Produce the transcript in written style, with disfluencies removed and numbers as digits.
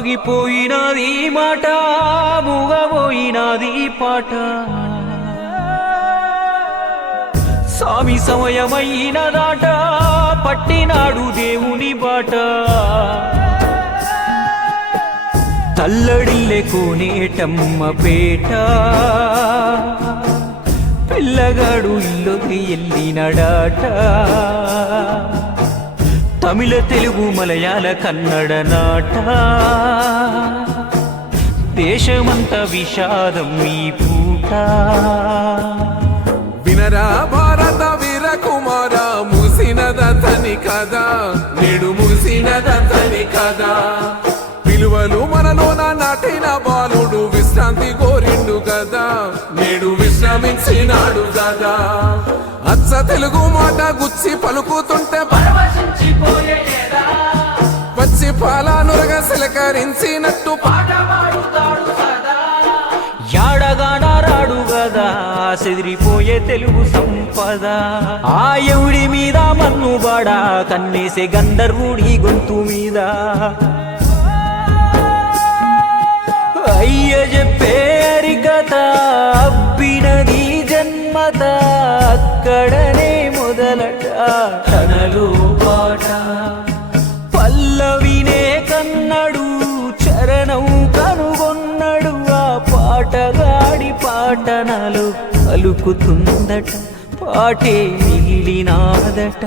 ఆగిపోయినది మాట మూగబోయినది పాట సామి సమయమైనదాట పట్టినాడు దేవుని బాట తల్లడిల్లే కోనేటమ్మ పేట పిల్లగాడు ఇల్లుకి ఎల్లినడాట తమిళ తెలుగు మలయాళ కన్నడ నాట దేశమంత విషాదం ఈ పూట వినరా భారత వీర కుమార ముసినదతని కదా నేడు ముసినదతని కదా విలువలు మనలోన నాటిన బాలుడు విశ్రాంతి కోరిండు కదా నేడు విశ్రమించినాడు కదా అచ్చ తెలుగు మాట గుచ్చి పలుకుతుంటే వచ్చి పాలానురగా సిలకరించినట్టు యాడగానారాడు గదా చెదిరిపోయే తెలుగు సంపద ఆ ఎవడి మీద మన్నుబడా కన్నేసే గంధర్వుడి గొంతు మీద అయ్య చెప్పే హరికథ అబ్బినది జన్మత అక్కడనే మొదలట తనలో పాట పల్లవినే కన్నడు చరణం కనుగొన్నడు ఆ పాటగాడి పాటనలు పలుకుతుందట పాటే మిగిలినాదట